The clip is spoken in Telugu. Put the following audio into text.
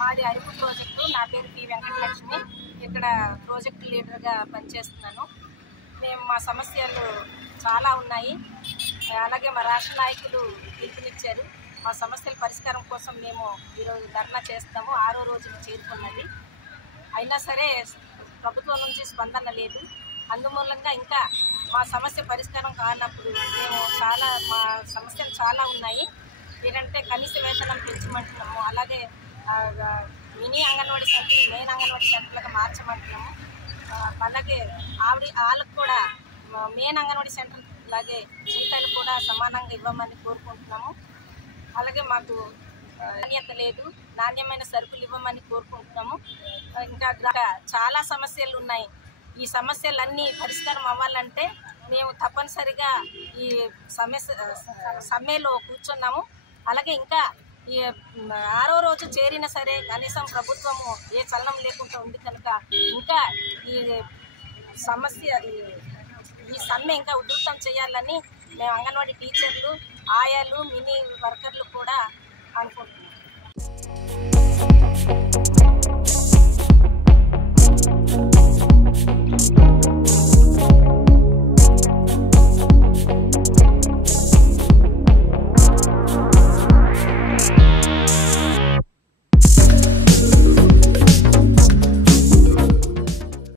మాది అరుకు ప్రాజెక్టు. నా పేరు పి వెంకటలక్ష్మి. ఇక్కడ ప్రాజెక్టు లీడర్గా పనిచేస్తున్నాను. మేము మా సమస్యలు చాలా ఉన్నాయి. అలాగే మా రాష్ట్ర నాయకులు పిలుపునిచ్చారు. మా సమస్యల పరిష్కారం కోసం మేము ఈరోజు ధర్నా చేస్తాము. 6వ రోజుకు చేరుకున్నది. అయినా సరే ప్రభుత్వం నుంచి స్పందన లేదు. అందుమూలంగా ఇంకా మా సమస్య పరిష్కారం కానప్పుడు మా సమస్యలు చాలా ఉన్నాయి. ఏంటంటే కనీస వేతనం పెంచమంటున్నాము. అలాగే మినీ అంగన్వాడీ సెంటర్లు మెయిన్ అంగన్వాడీ సెంటర్లుగా మార్చమంటున్నాము. అలాగే వాళ్ళకు కూడా మెయిన్ అంగన్వాడీ సెంటర్ అలాగే జీతాలు కూడా సమానంగా ఇవ్వమని కోరుకుంటున్నాము. అలాగే మాకు నాణ్యత లేదు, నాణ్యమైన సరుకులు ఇవ్వమని కోరుకుంటున్నాము. ఇంకా చాలా సమస్యలు ఉన్నాయి. ఈ సమస్యలన్నీ పరిష్కారం అవ్వాలంటే మేము తప్పనిసరిగా ఈ సమ్మెలో కూర్చున్నాము. అలాగే ఇంకా ఈ 6వ రోజు చేరినా సరే కనీసం ప్రభుత్వము ఏ చలనం లేకుండా ఉంది కనుక ఇంకా ఈ సమ్మె ఇంకా ఉధృతం చేయాలని మేము అంగన్వాడీ టీచర్లు, ఆయాలు, మినీ వర్కర్లు కూడా అనుకుంటున్నాం.